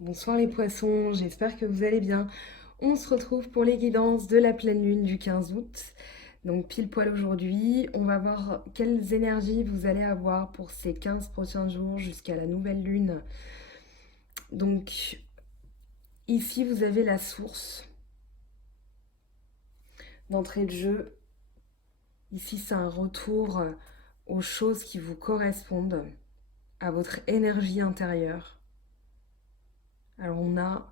Bonsoir les poissons, j'espère que vous allez bien. On se retrouve pour les guidances de la pleine lune du 15 août. Donc pile poil aujourd'hui, on va voir quelles énergies vous allez avoir pour ces 15 prochains jours jusqu'à la nouvelle lune. Donc ici vous avez la source d'entrée de jeu. Ici c'est un retour aux choses qui vous correspondent, à votre énergie intérieure. Alors on a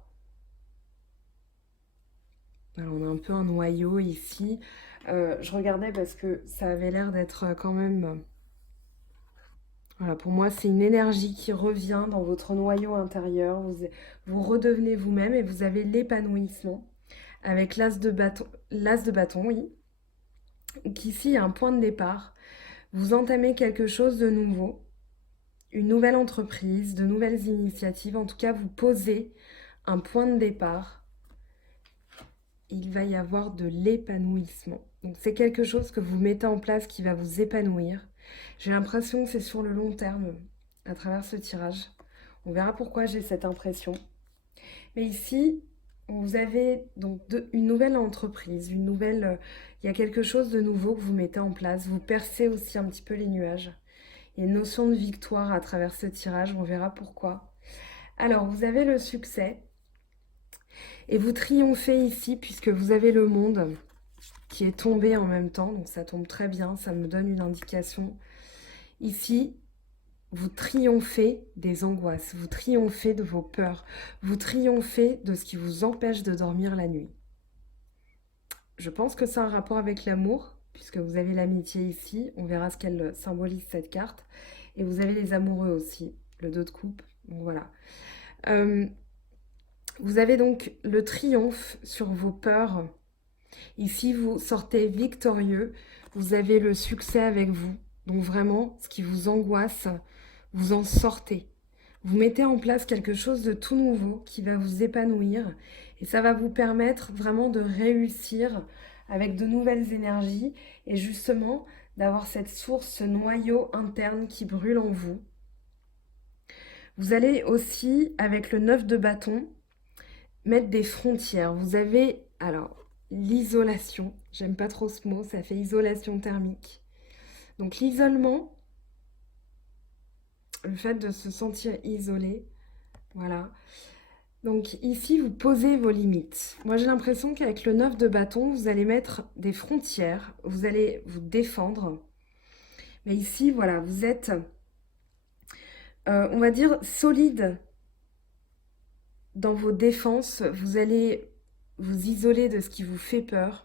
un peu un noyau ici. Je regardais parce que ça avait l'air d'être quand même... Voilà, pour moi, c'est une énergie qui revient dans votre noyau intérieur. Vous redevenez vous-même et vous avez l'épanouissement avec l'as de bâton, oui. Qu'ici, il y a un point de départ. Vous entamez quelque chose de nouveau, une nouvelle entreprise, de nouvelles initiatives. En tout cas, vous posez un point de départ. Il va y avoir de l'épanouissement. Donc c'est quelque chose que vous mettez en place qui va vous épanouir. J'ai l'impression que c'est sur le long terme à travers ce tirage. On verra pourquoi j'ai cette impression. Mais ici, vous avez donc une nouvelle entreprise, il y a quelque chose de nouveau que vous mettez en place. Vous percez aussi un petit peu les nuages. Il y a une notion de victoire à travers ce tirage, on verra pourquoi. Alors, vous avez le succès et vous triomphez ici puisque vous avez le monde qui est tombé en même temps, donc ça tombe très bien, ça me donne une indication. Ici, vous triomphez des angoisses, vous triomphez de vos peurs, vous triomphez de ce qui vous empêche de dormir la nuit. Je pense que c'est un rapport avec l'amour, puisque vous avez l'amitié ici, on verra ce qu'elle symbolise cette carte, et vous avez les amoureux aussi, le 2 de coupe, donc voilà. Euh, vous avez donc le triomphe sur vos peurs. Ici, vous sortez victorieux, vous avez le succès avec vous. Donc vraiment, ce qui vous angoisse, vous en sortez. Vous mettez en place quelque chose de tout nouveau qui va vous épanouir et ça va vous permettre vraiment de réussir avec de nouvelles énergies et justement d'avoir cette source, ce noyau interne qui brûle en vous. Vous allez aussi, avec le 9 de bâton, mettre des frontières. Vous avez, alors, l'isolation. J'aime pas trop ce mot, ça fait isolation thermique. Donc l'isolement, le fait de se sentir isolé, voilà. Donc ici, vous posez vos limites. Moi, j'ai l'impression qu'avec le 9 de bâton, vous allez mettre des frontières, vous allez vous défendre. Mais ici, voilà, vous êtes, on va dire, solide dans vos défenses. Vous allez vous isoler de ce qui vous fait peur.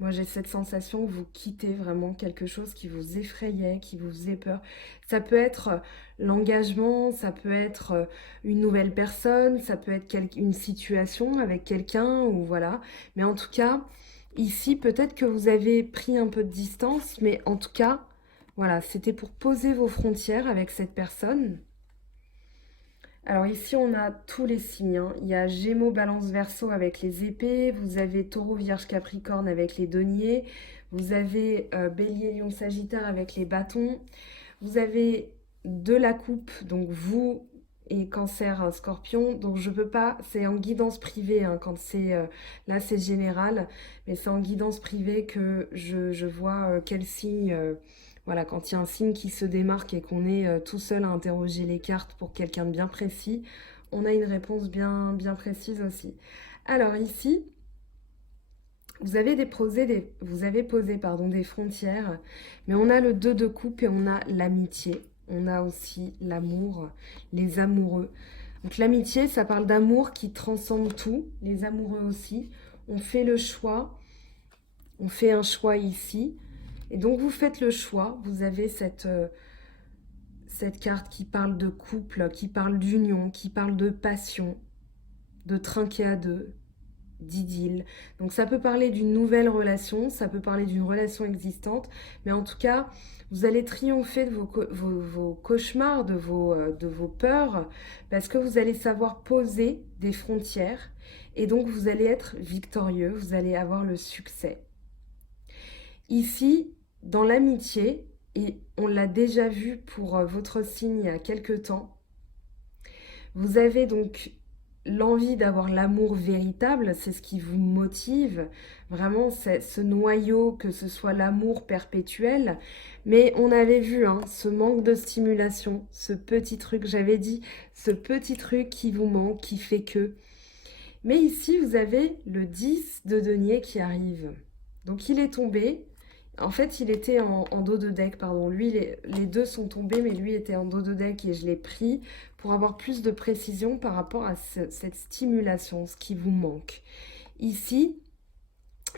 Moi, j'ai cette sensation que vous quittez vraiment quelque chose qui vous effrayait, qui vous faisait peur. Ça peut être l'engagement, ça peut être une nouvelle personne, ça peut être une situation avec quelqu'un, ou voilà. Mais en tout cas, ici, peut-être que vous avez pris un peu de distance, mais en tout cas, voilà, c'était pour poser vos frontières avec cette personne. Alors ici, on a tous les signes, hein. Il y a Gémeaux, Balance, Verseau avec les épées. Vous avez Taureau, Vierge, Capricorne avec les deniers. Vous avez Bélier, Lion, Sagittaire avec les bâtons. Vous avez de la coupe, donc vous et Cancer, Scorpion. Donc je peux pas, c'est en guidance privée, hein, quand c'est là c'est général, mais c'est en guidance privée que je vois quel signe. Voilà, quand il y a un signe qui se démarque et qu'on est tout seul à interroger les cartes pour quelqu'un de bien précis, on a une réponse bien, bien précise aussi. Alors ici, vous avez posé pardon, des frontières, mais on a le 2 de coupe et on a l'amitié. On a aussi l'amour, les amoureux. Donc l'amitié, ça parle d'amour qui transcende tout, les amoureux aussi. On fait le choix, on fait un choix ici. Et donc vous faites le choix, vous avez cette carte qui parle de couple, qui parle d'union, qui parle de passion, de trinquer à deux, d'idylle. Donc ça peut parler d'une nouvelle relation, ça peut parler d'une relation existante, mais en tout cas, vous allez triompher de vos cauchemars, de vos peurs, parce que vous allez savoir poser des frontières, et donc vous allez être victorieux, vous allez avoir le succès. Ici, dans l'amitié, et on l'a déjà vu pour votre signe il y a quelque temps, Vous avez donc l'envie d'avoir l'amour véritable, c'est ce qui vous motive. Vraiment, c'est ce noyau, que ce soit l'amour perpétuel. Mais on avait vu hein, ce manque de stimulation, ce petit truc, j'avais dit, ce petit truc qui vous manque, qui fait que. Mais ici, vous avez le 10 de denier qui arrive. Donc il est tombé. En fait, il était en dos de deck, pardon. Lui, les deux sont tombés, mais lui était en dos de deck et je l'ai pris pour avoir plus de précision par rapport à cette stimulation, ce qui vous manque. Ici,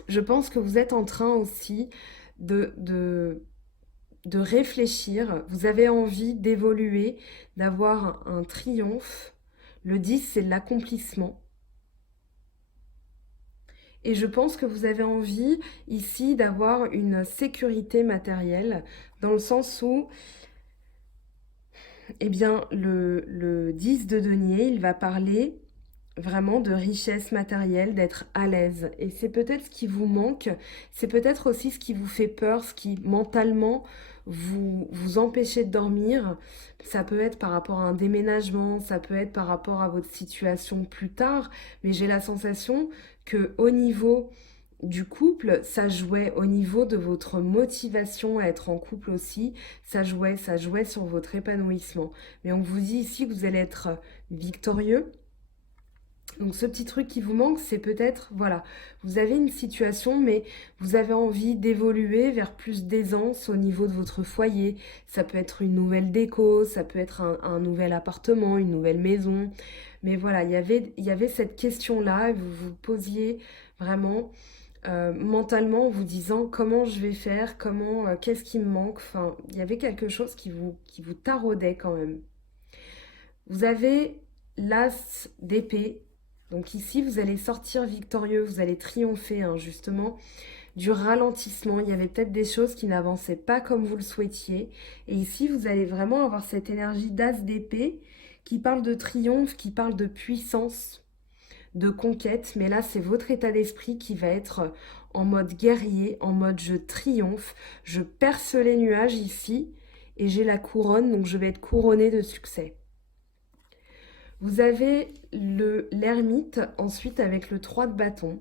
je pense que vous êtes en train aussi de réfléchir. Vous avez envie d'évoluer, d'avoir un triomphe. Le 10, c'est l'accomplissement. Et je pense que vous avez envie ici d'avoir une sécurité matérielle, dans le sens où, eh bien, le 10 de denier, il va parler vraiment de richesse matérielle, d'être à l'aise. Et c'est peut-être ce qui vous manque, c'est peut-être aussi ce qui vous fait peur, ce qui mentalement vous empêchez de dormir. Ça peut être par rapport à un déménagement, ça peut être par rapport à votre situation plus tard, mais j'ai la sensation que au niveau du couple, ça jouait au niveau de votre motivation à être en couple aussi, ça jouait sur votre épanouissement. Mais on vous dit ici que vous allez être victorieux. Donc ce petit truc qui vous manque, c'est peut-être, voilà, vous avez une situation, mais vous avez envie d'évoluer vers plus d'aisance au niveau de votre foyer. Ça peut être une nouvelle déco, ça peut être un nouvel appartement, une nouvelle maison. Mais voilà, il y avait cette question-là, et vous vous posiez vraiment mentalement en vous disant comment je vais faire, comment, qu'est-ce qui me manque. Enfin, il y avait quelque chose qui vous taraudait quand même. Vous avez l'as d'épée. Donc ici, vous allez sortir victorieux, vous allez triompher hein, justement du ralentissement. Il y avait peut-être des choses qui n'avançaient pas comme vous le souhaitiez. Et ici, vous allez vraiment avoir cette énergie d'as d'épée qui parle de triomphe, qui parle de puissance, de conquête. Mais là, c'est votre état d'esprit qui va être en mode guerrier, en mode je triomphe, je perce les nuages ici et j'ai la couronne, donc je vais être couronnée de succès. Vous avez l'ermite ensuite avec le 3 de bâton.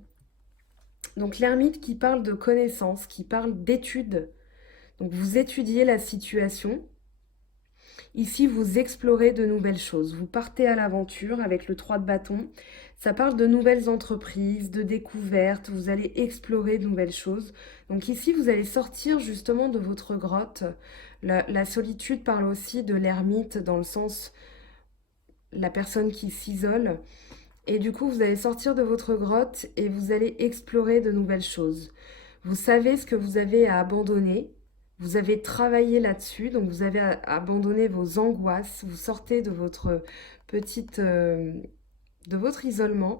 Donc l'ermite qui parle de connaissance, qui parle d'études. Donc vous étudiez la situation. Ici, vous explorez de nouvelles choses. Vous partez à l'aventure avec le 3 de bâton. Ça parle de nouvelles entreprises, de découvertes. Vous allez explorer de nouvelles choses. Donc ici, vous allez sortir justement de votre grotte. La solitude parle aussi de l'ermite dans le sens la personne qui s'isole. Et du coup, vous allez sortir de votre grotte et vous allez explorer de nouvelles choses. Vous savez ce que vous avez à abandonner. Vous avez travaillé là-dessus, donc vous avez abandonné vos angoisses. Vous sortez de votre de votre isolement.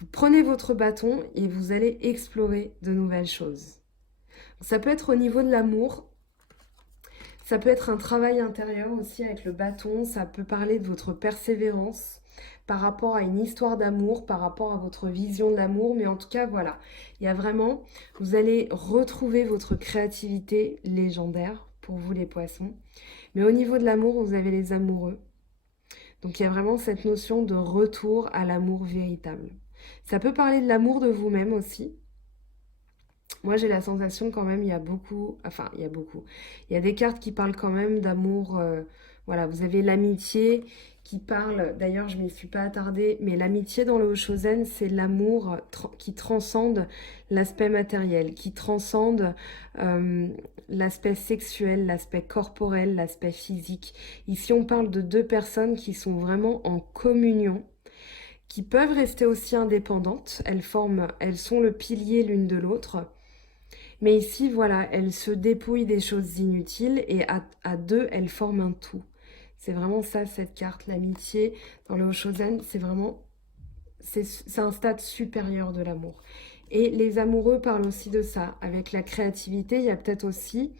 Vous prenez votre bâton et vous allez explorer de nouvelles choses. Ça peut être au niveau de l'amour. Ça peut être un travail intérieur aussi avec le bâton. Ça peut parler de votre persévérance par rapport à une histoire d'amour, par rapport à votre vision de l'amour. Mais en tout cas, voilà, il y a vraiment, vous allez retrouver votre créativité légendaire pour vous les poissons. Mais au niveau de l'amour, vous avez les amoureux. Donc il y a vraiment cette notion de retour à l'amour véritable. Ça peut parler de l'amour de vous-même aussi. Moi, j'ai la sensation quand même, il y a beaucoup, enfin, il y a beaucoup. Il y a des cartes qui parlent quand même d'amour. Voilà, vous avez l'amitié qui parle, d'ailleurs, je ne m'y suis pas attardée, mais l'amitié dans le Oshozen, c'est l'amour qui transcende l'aspect matériel, qui transcende l'aspect sexuel, l'aspect corporel, l'aspect physique. Ici, on parle de deux personnes qui sont vraiment en communion, qui peuvent rester aussi indépendantes. Elles sont le pilier l'une de l'autre. Mais ici, voilà, elles se dépouillent des choses inutiles et à deux, elles forment un tout. C'est vraiment ça, cette carte, l'amitié. Dans le Oshozen, c'est vraiment... C'est un stade supérieur de l'amour. Et les amoureux parlent aussi de ça. Avec la créativité, il y a peut-être aussi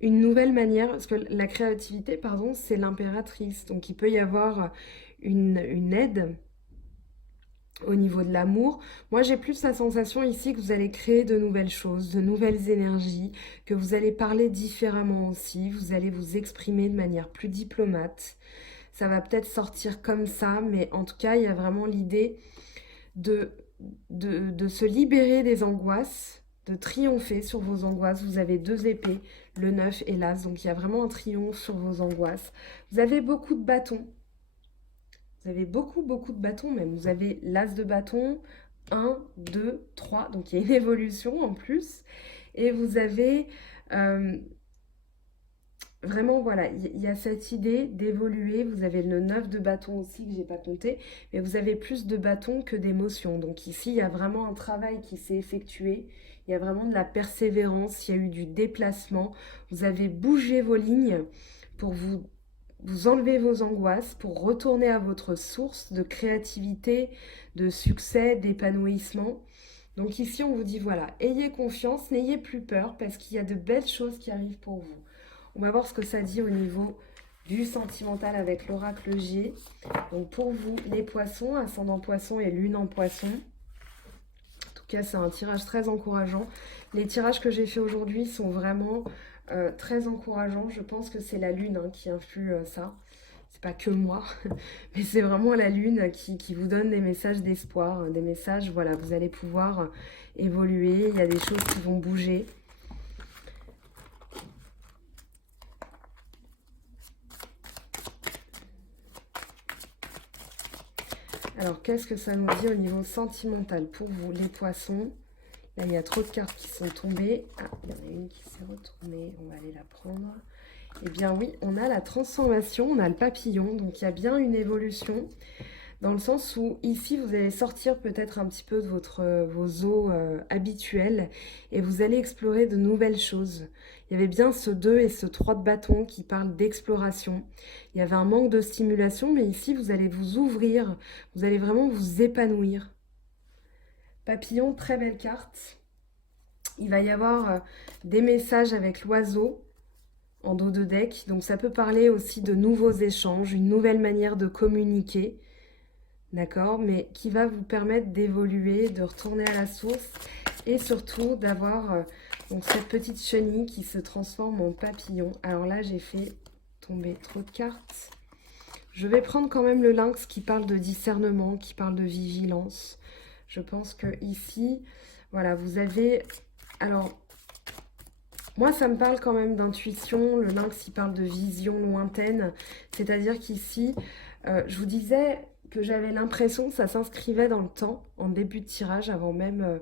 une nouvelle manière... Parce que la créativité, pardon, c'est l'impératrice. Donc il peut y avoir une aide au niveau de l'amour. Moi, j'ai plus la sensation ici que vous allez créer de nouvelles choses, de nouvelles énergies, que vous allez parler différemment aussi, vous allez vous exprimer de manière plus diplomate. ça va peut-être sortir comme ça, mais en tout cas, il y a vraiment l'idée de, de se libérer des angoisses, de triompher sur vos angoisses. Vous avez 2 épées, le 9 et l'As, donc il y a vraiment un triomphe sur vos angoisses. Vous avez beaucoup de bâtons. Vous avez beaucoup, beaucoup de bâtons même. Vous avez l'As de bâton, 1, 2, 3, donc il y a une évolution en plus. Et vous avez euh, vraiment, voilà, il y a cette idée d'évoluer. Vous avez le 9 de bâton aussi, que j'ai pas compté, mais vous avez plus de bâtons que d'émotions. Donc ici, il y a vraiment un travail qui s'est effectué. Il y a vraiment de la persévérance, il y a eu du déplacement. Vous avez bougé vos lignes pour vous enlever vos angoisses, pour retourner à votre source de créativité, de succès, d'épanouissement. Donc ici, on vous dit, voilà, ayez confiance, n'ayez plus peur, parce qu'il y a de belles choses qui arrivent pour vous. On va voir ce que ça dit au niveau du sentimental avec l'oracle G. Donc pour vous, les poissons, ascendant poisson et lune en poisson. En tout cas, c'est un tirage très encourageant. Les tirages que j'ai fait aujourd'hui sont vraiment très encourageants. Je pense que c'est la lune qui influe ça. C'est pas que moi, mais c'est vraiment la lune qui vous donne des messages d'espoir, des messages, voilà, vous allez pouvoir évoluer, il y a des choses qui vont bouger. Alors, qu'est-ce que ça nous dit au niveau sentimental pour vous, les poissons? Là, il y a trop de cartes qui sont tombées. Ah, il y en a une qui s'est retournée, on va aller la prendre. Eh bien oui, on a la transformation, on a le papillon, donc il y a bien une évolution. Dans le sens où ici, vous allez sortir peut-être un petit peu de vos eaux habituelles et vous allez explorer de nouvelles choses. Il y avait bien ce 2 et ce 3 de bâton qui parlent d'exploration. Il y avait un manque de stimulation, mais ici, vous allez vous ouvrir, vous allez vraiment vous épanouir. Papillon, très belle carte. Il va y avoir des messages avec l'oiseau en dos de deck. Donc ça peut parler aussi de nouveaux échanges, une nouvelle manière de communiquer. D'accord, mais qui va vous permettre d'évoluer, de retourner à la source et surtout d'avoir donc cette petite chenille qui se transforme en papillon. Alors là, j'ai fait tomber trop de cartes. Je vais prendre quand même le lynx qui parle de discernement, qui parle de vigilance. Je pense que ici, voilà, vous avez... Alors, moi, ça me parle quand même d'intuition. Le lynx, il parle de vision lointaine. C'est-à-dire qu'ici, je vous disais que j'avais l'impression que ça s'inscrivait dans le temps, en début de tirage, avant même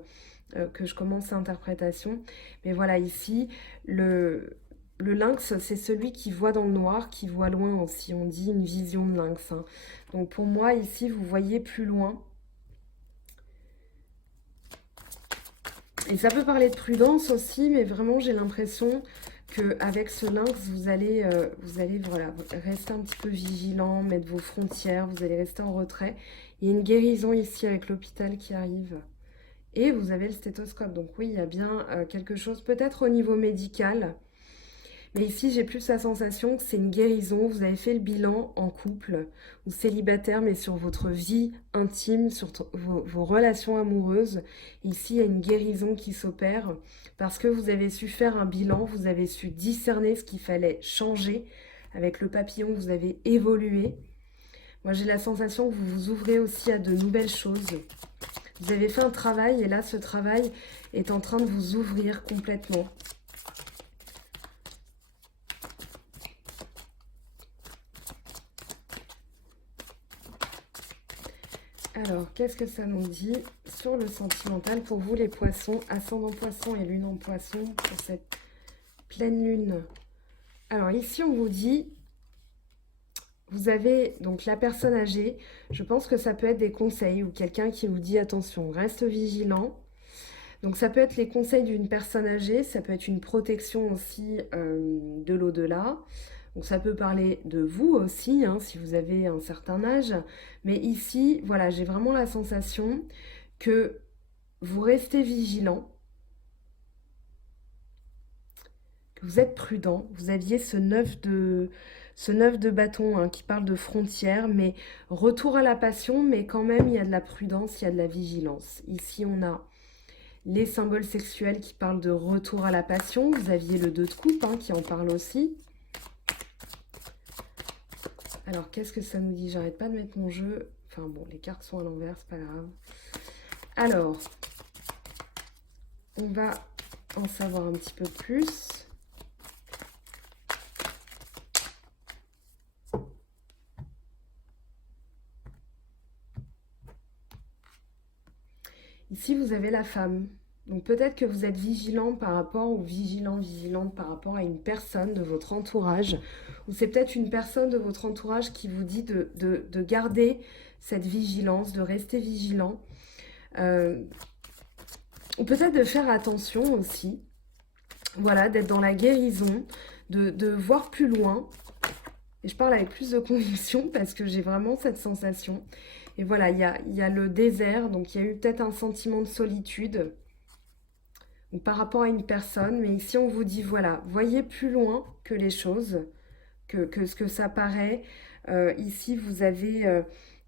que je commence l'interprétation. Mais voilà, ici, le lynx, c'est celui qui voit dans le noir, qui voit loin aussi. On dit une vision de lynx. Donc pour moi, ici, vous voyez plus loin. Et ça peut parler de prudence aussi, mais vraiment, j'ai l'impression qu'avec ce lynx, vous allez voilà, rester un petit peu vigilant, mettre vos frontières, vous allez rester en retrait. Il y a une guérison ici avec l'hôpital qui arrive. Et vous avez le stéthoscope. Donc oui, il y a bien quelque chose, peut-être au niveau médical. Mais ici, j'ai plus la sensation que c'est une guérison. Vous avez fait le bilan en couple ou célibataire, mais sur votre vie intime, sur vos relations amoureuses. Ici, il y a une guérison qui s'opère parce que vous avez su faire un bilan, vous avez su discerner ce qu'il fallait changer. Avec le papillon, vous avez évolué. Moi, j'ai la sensation que vous vous ouvrez aussi à de nouvelles choses. Vous avez fait un travail et là, ce travail est en train de vous ouvrir complètement. Alors, qu'est-ce que ça nous dit sur le sentimental pour vous les poissons, ascendant poisson et lune en poisson pour cette pleine lune? Alors ici, on vous dit, vous avez donc la personne âgée, je pense que ça peut être des conseils ou quelqu'un qui vous dit attention, reste vigilant. Donc ça peut être les conseils d'une personne âgée, ça peut être une protection aussi de l'au-delà. Donc ça peut parler de vous aussi, si vous avez un certain âge. Mais ici, voilà, j'ai vraiment la sensation que vous restez vigilant, que vous êtes prudent. Vous aviez ce 9 de bâton qui parle de frontières, mais retour à la passion, mais quand même, il y a de la prudence, il y a de la vigilance. Ici, on a les symboles sexuels qui parlent de retour à la passion. Vous aviez le 2 de coupe qui en parle aussi. Alors, qu'est-ce que ça nous dit? J'arrête pas de mettre mon jeu. Enfin bon, les cartes sont à l'envers, c'est pas grave. Alors, on va en savoir un petit peu plus. Ici, vous avez la femme. Donc peut-être que vous êtes vigilant par rapport, ou vigilante par rapport à une personne de votre entourage. Ou c'est peut-être une personne de votre entourage qui vous dit de garder cette vigilance, de rester vigilant. Ou peut-être de faire attention aussi. Voilà, d'être dans la guérison, de voir plus loin. Et je parle avec plus de conviction parce que j'ai vraiment cette sensation. Et voilà, il y a le désert, donc il y a eu peut-être un sentiment de solitude par rapport à une personne. Mais ici, on vous dit, voilà, voyez plus loin que les choses, que ce que ça paraît. Ici, vous avez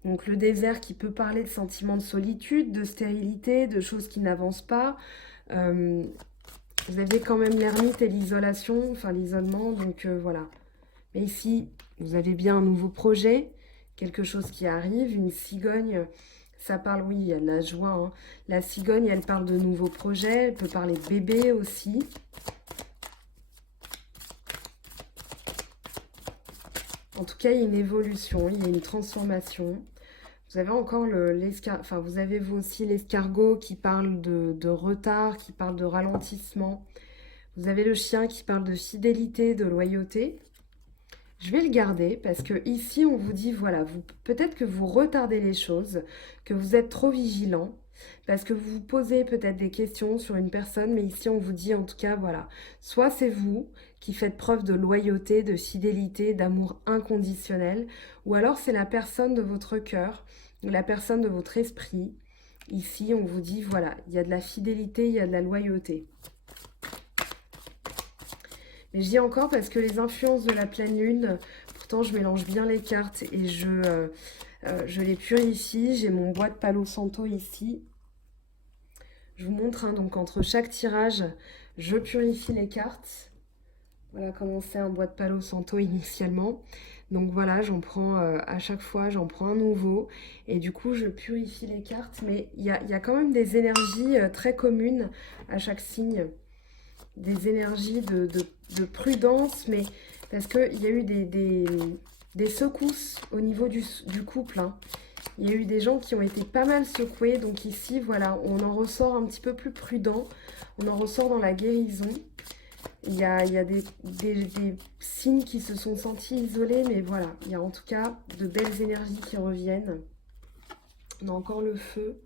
donc le désert qui peut parler de sentiment de solitude, de stérilité, de choses qui n'avancent pas. Euh, Vous avez quand même l'ermite et l'isolation, enfin l'isolement, donc voilà. Mais ici, vous avez bien un nouveau projet, quelque chose qui arrive, une cigogne, ça parle, oui, il y a de la joie, hein. La cigogne, elle parle de nouveaux projets, elle peut parler de bébé aussi. En tout cas, il y a une évolution, il y a une transformation. Vous avez encore enfin, vous avez vous aussi l'escargot qui parle de retard, qui parle de ralentissement. Vous avez le chien qui parle de fidélité, de loyauté. Je vais le garder parce que ici on vous dit voilà, peut-être que vous retardez les choses, que vous êtes trop vigilant, parce que vous vous posez peut-être des questions sur une personne, mais ici on vous dit en tout cas voilà, soit c'est vous qui faites preuve de loyauté, de fidélité, d'amour inconditionnel, ou alors c'est la personne de votre cœur, ou la personne de votre esprit. Ici on vous dit voilà, il y a de la fidélité, il y a de la loyauté. Mais je dis encore parce que les influences de la pleine lune, pourtant je mélange bien les cartes et je les purifie. J'ai mon bois de Palo Santo ici. Je vous montre, hein, donc entre chaque tirage, je purifie les cartes. Voilà comment c'est un bois de Palo Santo initialement. Donc voilà, j'en prends à chaque fois, j'en prends un nouveau. Et du coup, je purifie les cartes. Mais il y a quand même des énergies très communes à chaque signe. Des énergies de prudence, mais parce qu'il y a eu des secousses au niveau du couple, hein. Il y a eu des gens qui ont été pas mal secoués, donc ici, voilà, on en ressort un petit peu plus prudent, on en ressort dans la guérison. Il y a des signes qui se sont sentis isolés, mais voilà, il y a en tout cas de belles énergies qui reviennent. On a encore le feu,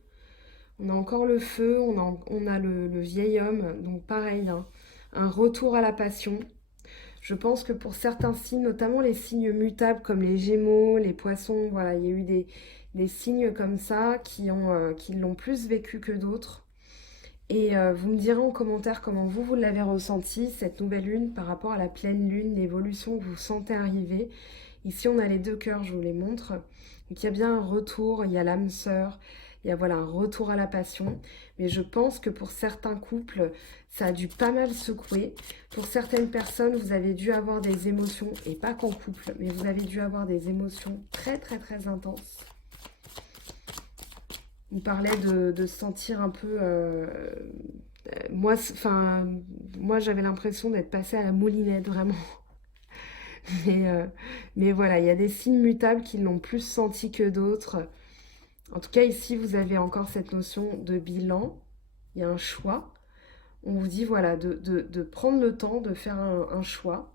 on a encore le feu, on a le vieil homme, donc pareil, hein, un retour à la passion. Je pense que pour certains signes, notamment les signes mutables comme les Gémeaux, les Poissons, voilà, il y a eu des signes comme ça qui l'ont plus vécu que d'autres. Et vous me direz en commentaire comment vous l'avez ressenti, cette nouvelle lune, par rapport à la pleine lune, l'évolution que vous sentez arriver. Ici, on a les deux cœurs, je vous les montre. Donc, il y a bien un retour, il y a l'âme sœur, il y a voilà, un retour à la passion. Mais je pense que pour certains couples, ça a dû pas mal secouer. Pour certaines personnes, vous avez dû avoir des émotions, et pas qu'en couple, mais vous avez dû avoir des émotions très très très intenses. On parlait de se sentir un peu... moi j'avais l'impression d'être passée à la moulinette, vraiment. Mais, euh, mais voilà, il y a des signes mutables qui l'ont plus senti que d'autres. En tout cas, ici, vous avez encore cette notion de bilan. Il y a un choix. On vous dit, voilà, de prendre le temps de faire un choix.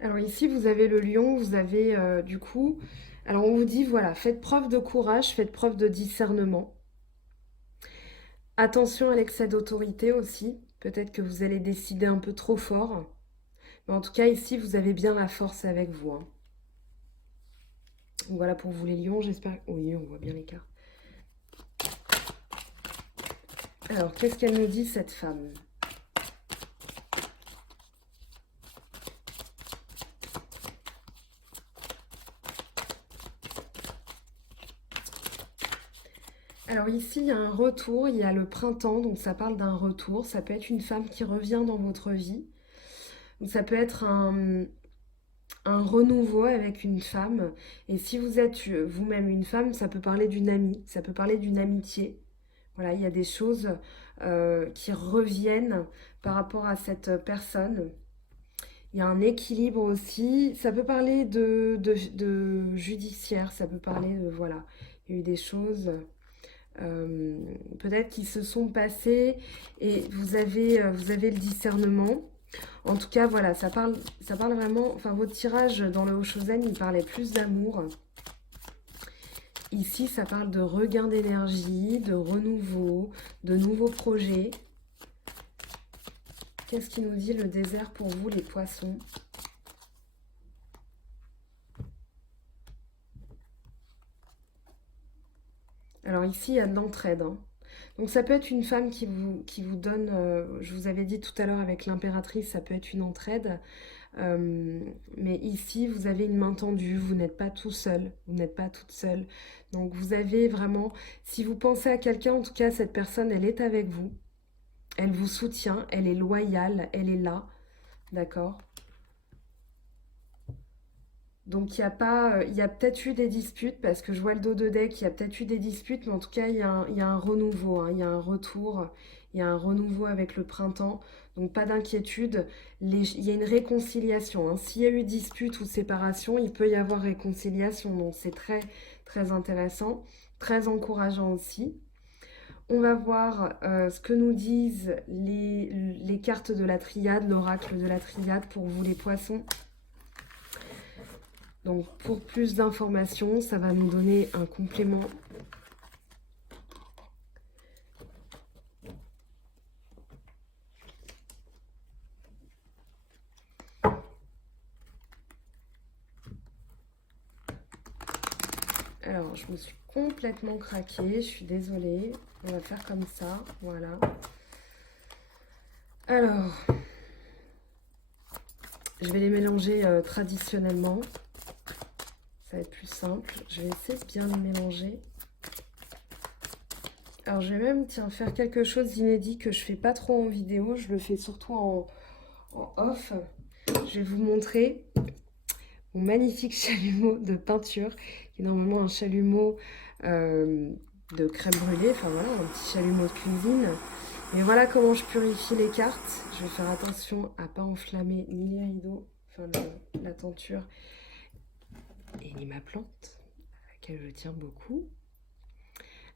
Alors ici, vous avez le lion, vous avez du coup... Alors on vous dit, voilà, faites preuve de courage, faites preuve de discernement. Attention à l'excès d'autorité aussi. Peut-être que vous allez décider un peu trop fort. Mais en tout cas, ici, vous avez bien la force avec vous, hein. Donc voilà pour vous les lions, j'espère... Oui, on voit bien les cartes. Alors, qu'est-ce qu'elle nous dit, cette femme? Alors ici, il y a un retour, il y a le printemps, donc ça parle d'un retour. Ça peut être une femme qui revient dans votre vie. Donc ça peut être un renouveau avec une femme. Et si vous êtes vous-même une femme, ça peut parler d'une amie, ça peut parler d'une amitié. Voilà, il y a des choses qui reviennent par rapport à cette personne. Il y a un équilibre aussi. Ça peut parler de judiciaire, ça peut parler de... Voilà, il y a eu des choses euh, peut-être qui se sont passées et vous avez le discernement. En tout cas, voilà, ça parle vraiment... Enfin, votre tirage dans le Hoshozen, il parlait plus d'amour. Ici, ça parle de regain d'énergie, de renouveau, de nouveaux projets. Qu'est-ce qui nous dit le désert pour vous, les poissons? Alors ici, il y a de l'entraide, hein. Donc ça peut être une femme qui vous donne, je vous avais dit tout à l'heure avec l'impératrice, ça peut être une entraide. Mais ici, vous avez une main tendue, vous n'êtes pas tout seul, vous n'êtes pas toute seule. Donc vous avez vraiment, si vous pensez à quelqu'un, en tout cas, cette personne, elle est avec vous, elle vous soutient, elle est loyale, elle est là, d'accord? Donc il y a pas, il y a peut-être eu des disputes, parce que je vois le dos de deck, il y a peut-être eu des disputes, mais en tout cas, il y a un renouveau, hein, il y a un retour, il y a un renouveau avec le printemps. Donc pas d'inquiétude, il y a une réconciliation, hein. S'il y a eu dispute ou séparation, il peut y avoir réconciliation. Donc c'est très très intéressant, très encourageant aussi. On va voir ce que nous disent les cartes de la triade, l'oracle de la triade pour vous les poissons. Donc pour plus d'informations, ça va nous donner un complément. Alors, je me suis complètement craquée, je suis désolée. On va faire comme ça, voilà. Alors, je vais les mélanger traditionnellement. Ça va être plus simple. Je vais essayer de bien les mélanger. Alors, je vais même, tiens, faire quelque chose d'inédit que je fais pas trop en vidéo. Je le fais surtout en off. Je vais vous montrer mon magnifique chalumeau de peinture, qui est normalement un chalumeau de crème brûlée. Enfin voilà, un petit chalumeau de cuisine. Et voilà comment je purifie les cartes. Je vais faire attention à ne pas enflammer ni les rideaux, enfin la tenture, et ni ma plante, à laquelle je tiens beaucoup.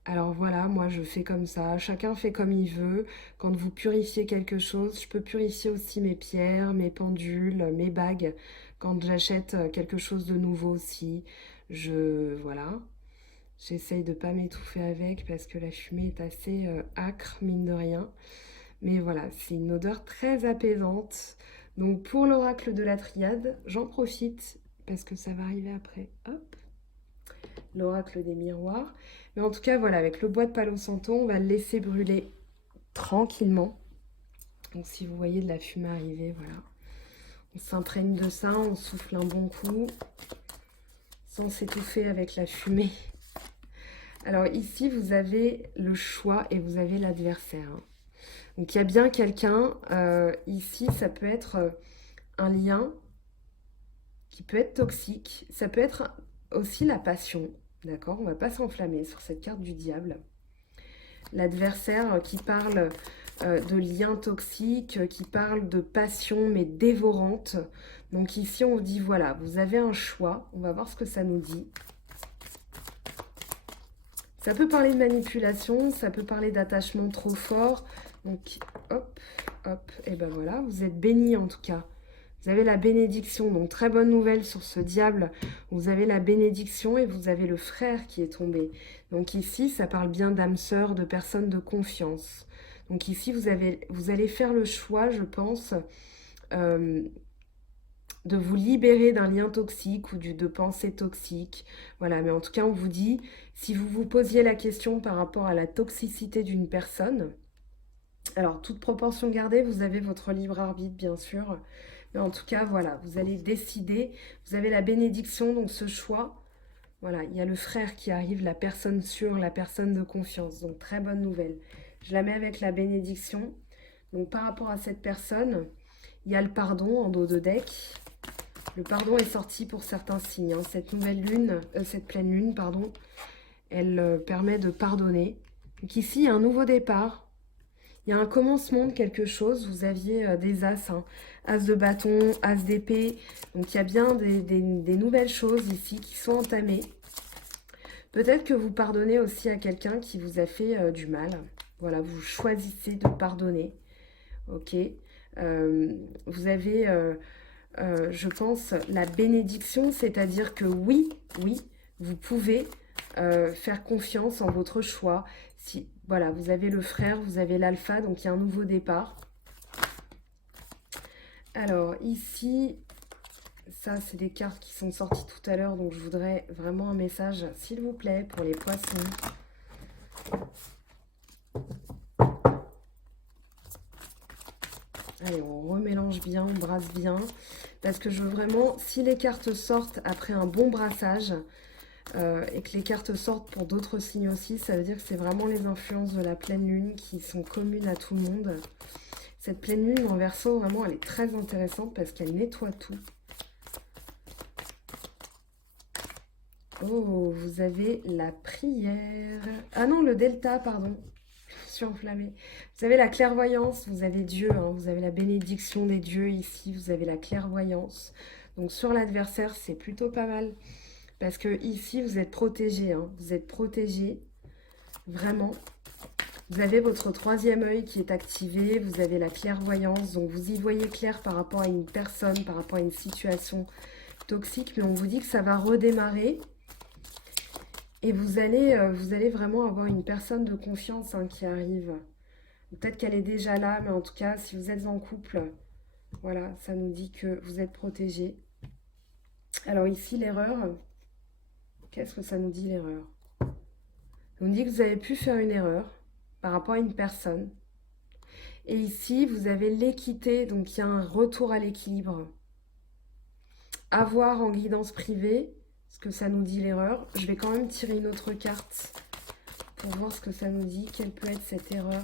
Alors voilà, moi je fais comme ça, chacun fait comme il veut. Quand vous purifiez quelque chose, je peux purifier aussi mes pierres, mes pendules, mes bagues. Quand j'achète quelque chose de nouveau aussi, voilà, j'essaye de ne pas m'étouffer avec parce que la fumée est assez âcre, mine de rien. Mais voilà, c'est une odeur très apaisante. Donc pour l'oracle de la triade, j'en profite parce que ça va arriver après. Hop, l'oracle des miroirs. Mais en tout cas, voilà, avec le bois de Palo Santo, on va le laisser brûler tranquillement. Donc si vous voyez de la fumée arriver, voilà. On s'imprègne de ça, on souffle un bon coup, sans s'étouffer avec la fumée. Alors ici, vous avez le choix et vous avez l'adversaire. Donc il y a bien quelqu'un, ici, ça peut être un lien qui peut être toxique. Ça peut être aussi la passion, d'accord? On ne va pas s'enflammer sur cette carte du diable. L'adversaire qui parle de liens toxiques, qui parle de passion mais dévorante. Donc ici on vous dit voilà, vous avez un choix, on va voir ce que ça nous dit. Ça peut parler de manipulation, ça peut parler d'attachement trop fort. Donc hop, hop, et ben voilà, vous êtes bénis en tout cas. Vous avez la bénédiction, donc très bonne nouvelle sur ce diable. Vous avez la bénédiction et vous avez le frère qui est tombé. Donc ici, ça parle bien d'âme sœur, de personnes de confiance. Donc ici, vous allez faire le choix, je pense, euh, de vous libérer d'un lien toxique ou de pensées toxiques. Voilà, mais en tout cas, on vous dit, si vous vous posiez la question par rapport à la toxicité d'une personne, alors toute proportion gardée, vous avez votre libre arbitre, bien sûr. Mais en tout cas, voilà, vous allez décider, vous avez la bénédiction, donc ce choix, Voilà, il y a le frère qui arrive, la personne sûre, la personne de confiance. Donc très bonne nouvelle. Je la mets avec la bénédiction. Donc par rapport à cette personne, il y a le pardon en dos de deck. Le pardon est sorti pour certains signes, hein. Cette nouvelle lune, cette pleine lune, pardon, elle permet de pardonner. Donc ici, il y a un nouveau départ. Il y a un commencement de quelque chose. Vous aviez des as, hein. As de bâton, as d'épée. Donc il y a bien des nouvelles choses ici qui sont entamées. Peut-être que vous pardonnez aussi à quelqu'un qui vous a fait du mal. Voilà, vous choisissez de pardonner. Ok. Vous avez, je pense, la bénédiction, c'est-à-dire que oui, oui, vous pouvez faire confiance en votre choix. Si, voilà, vous avez le frère, vous avez l'alpha, donc il y a un nouveau départ. Alors ici, ça c'est des cartes qui sont sorties tout à l'heure, donc je voudrais vraiment un message, s'il vous plaît, pour les poissons. Allez, on remélange bien, on brasse bien, parce que je veux vraiment, si les cartes sortent après un bon brassage, et que les cartes sortent pour d'autres signes aussi, ça veut dire que c'est vraiment les influences de la pleine lune qui sont communes à tout le monde. Cette pleine lune en Verseau, vraiment, elle est très intéressante parce qu'elle nettoie tout. Oh, vous avez la prière. Ah non, le delta, pardon. Je suis enflammée. Vous avez la clairvoyance, vous avez Dieu, hein, vous avez la bénédiction des dieux ici, vous avez la clairvoyance. Donc sur l'adversaire, c'est plutôt pas mal. Parce que ici, vous êtes protégé, hein, vous êtes protégé, vraiment. Vous avez votre troisième œil qui est activé, vous avez la clairvoyance, donc vous y voyez clair par rapport à une personne, par rapport à une situation toxique, mais on vous dit que ça va redémarrer. Et vous allez vraiment avoir une personne de confiance, hein, qui arrive. Peut-être qu'elle est déjà là, mais en tout cas, si vous êtes en couple, voilà, ça nous dit que vous êtes protégé. Alors ici, l'erreur, qu'est-ce que ça nous dit l'erreur? On nous dit que vous avez pu faire une erreur par rapport à une personne. Et ici, vous avez l'équité, donc il y a un retour à l'équilibre. Avoir en guidance privée, ce que ça nous dit l'erreur. Je vais quand même tirer une autre carte pour voir ce que ça nous dit. Quelle peut être cette erreur?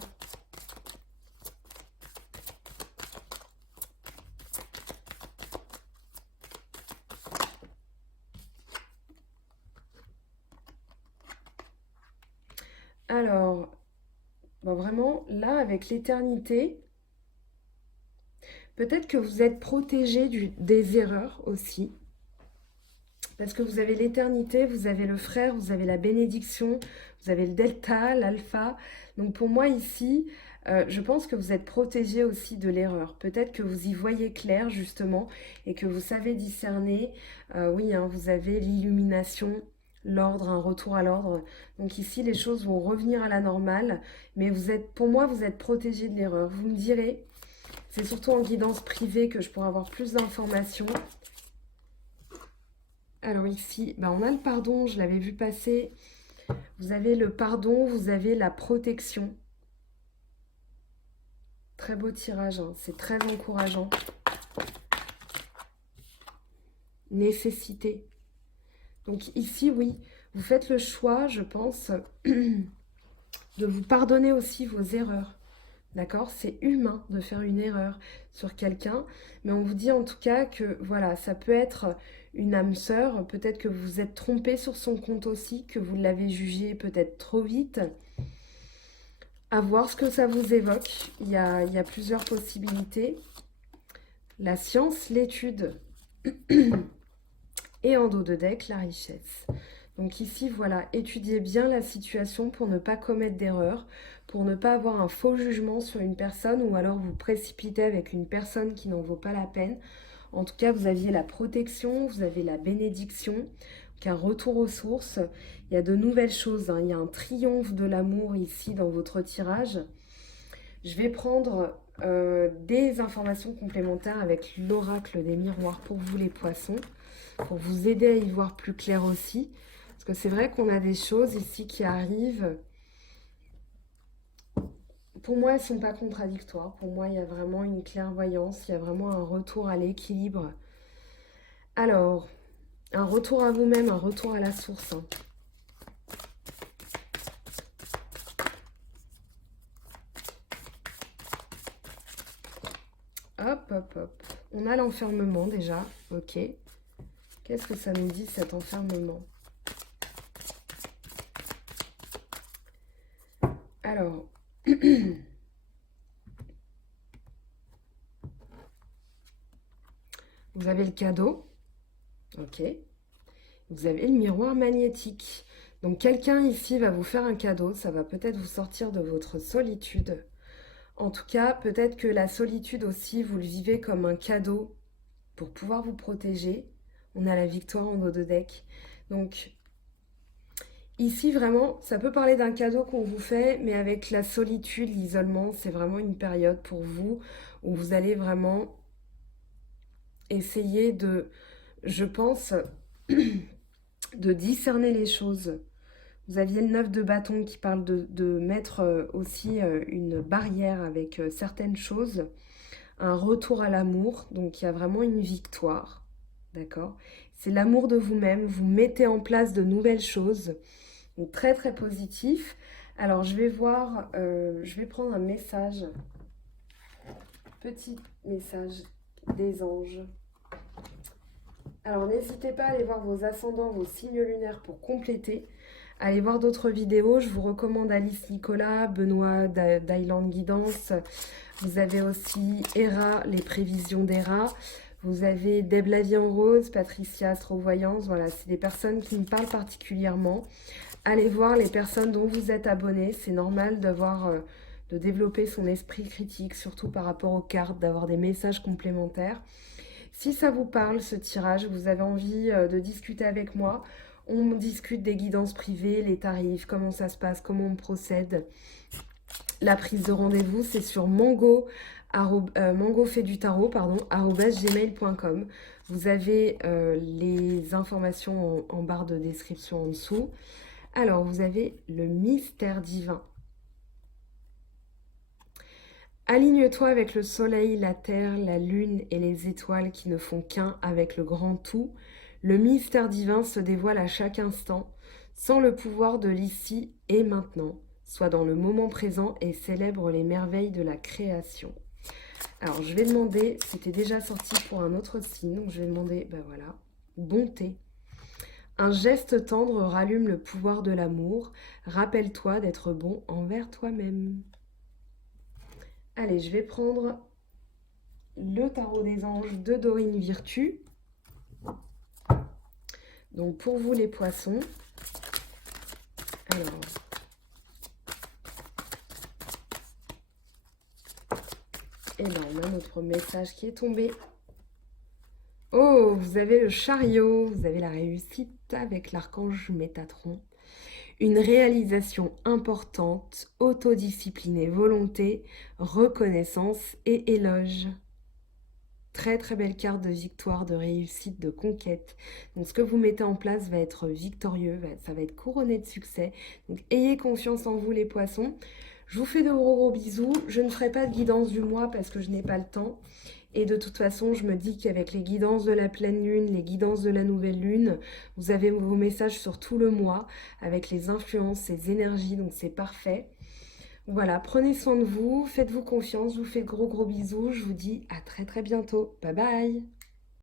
Alors, bon, vraiment, là, avec l'éternité, peut-être que vous êtes protégé des erreurs aussi. Parce que vous avez l'éternité, vous avez le frère, vous avez la bénédiction, vous avez le delta, l'alpha. Donc pour moi ici, je pense que vous êtes protégé aussi de l'erreur. Peut-être que vous y voyez clair justement et que vous savez discerner. Oui, hein, vous avez l'illumination, l'ordre, un retour à l'ordre. Donc ici, les choses vont revenir à la normale. Mais vous êtes, pour moi, vous êtes protégé de l'erreur. Vous me direz, c'est surtout en guidance privée que je pourrai avoir plus d'informations. Alors ici, bah on a le pardon, je l'avais vu passer. Vous avez le pardon, vous avez la protection. Très beau tirage, hein, c'est très encourageant. Nécessité. Donc ici, oui, vous faites le choix, je pense, de vous pardonner aussi vos erreurs. D'accord? C'est humain de faire une erreur sur quelqu'un, mais on vous dit en tout cas que voilà, ça peut être une âme sœur, peut-être que vous vous êtes trompé sur son compte aussi, que vous l'avez jugé peut-être trop vite. À voir ce que ça vous évoque, il y a plusieurs possibilités. La science, l'étude et en dos de deck, la richesse. Donc ici, voilà, étudiez bien la situation pour ne pas commettre d'erreur, pour ne pas avoir un faux jugement sur une personne ou alors vous précipiter avec une personne qui n'en vaut pas la peine. En tout cas, vous aviez la protection, vous avez la bénédiction, donc un retour aux sources. Il y a de nouvelles choses, hein. Il y a un triomphe de l'amour ici dans votre tirage. Je vais prendre des informations complémentaires avec l'oracle des miroirs pour vous les poissons, pour vous aider à y voir plus clair aussi. Parce que c'est vrai qu'on a des choses ici qui arrivent. Pour moi, elles ne sont pas contradictoires. Pour moi, il y a vraiment une clairvoyance, il y a vraiment un retour à l'équilibre. Alors, Un retour à vous-même, un retour à la source. Hein. Hop, hop, hop. On a l'enfermement déjà. Ok. Qu'est-ce que ça nous dit cet enfermement? Alors, vous avez le cadeau. Ok. Vous avez le miroir magnétique. Donc quelqu'un ici va vous faire un cadeau. Ça va peut-être vous sortir de votre solitude. En tout cas, peut-être que la solitude aussi, vous le vivez comme un cadeau pour pouvoir vous protéger. On a la victoire en dos de deck. Donc ici, vraiment, ça peut parler d'un cadeau qu'on vous fait, mais avec la solitude, l'isolement, c'est vraiment une période pour vous où vous allez vraiment essayer de, je pense, de discerner les choses. Vous aviez le 9 de bâton qui parle de mettre aussi une barrière avec certaines choses, un retour à l'amour, donc il y a vraiment une victoire, d'accord? C'est l'amour de vous-même, vous mettez en place de nouvelles choses, donc très très positif. Alors je vais voir, je vais prendre un message, petit message des anges. Alors n'hésitez pas à aller voir vos ascendants, vos signes lunaires pour compléter. Allez voir d'autres vidéos, je vous recommande Alice Nicolas, Benoît d'Island Guidance. Vous avez aussi Hera, les prévisions d'Hera. Vous avez Deb la vie en rose, Patricia Astrovoyance. Voilà, c'est des personnes qui me parlent particulièrement. Allez voir les personnes dont vous êtes abonné. C'est normal d'avoir, de développer son esprit critique, surtout par rapport aux cartes, d'avoir des messages complémentaires. Si ça vous parle, ce tirage, vous avez envie de discuter avec moi, on discute des guidances privées, les tarifs, comment ça se passe, comment on procède. La prise de rendez-vous, c'est sur mango fait du tarot, Vous avez les informations en barre de description en dessous. Alors, vous avez le mystère divin. Aligne-toi avec le soleil, la terre, la lune et les étoiles qui ne font qu'un avec le grand tout. Le mystère divin se dévoile à chaque instant, sans le pouvoir de l'ici et maintenant. Sois dans le moment présent et célèbre les merveilles de la création. Alors, je vais demander, c'était déjà sorti pour un autre signe, donc je vais demander, ben voilà, bonté. Un geste tendre rallume le pouvoir de l'amour. Rappelle-toi d'être bon envers toi-même. Allez, je vais prendre le tarot des anges de Dorine Virtue. Donc pour vous les poissons, alors, et là on a notre message qui est tombé. Oh, vous avez le chariot, vous avez la réussite avec l'archange Métatron. Une réalisation importante, autodisciplinée, volonté, reconnaissance et éloge. Très très belle carte de victoire, de réussite, de conquête. Donc ce que vous mettez en place va être victorieux, ça va être couronné de succès. Donc ayez confiance en vous les poissons. Je vous fais de gros gros bisous. Je ne ferai pas de guidance du mois parce que je n'ai pas le temps. Et de toute façon, je me dis qu'avec les guidances de la pleine lune, les guidances de la nouvelle lune, vous avez vos messages sur tout le mois avec les influences, les énergies, donc c'est parfait. Voilà, prenez soin de vous, faites-vous confiance, je vous fais de gros gros bisous, je vous dis à très très bientôt. Bye bye!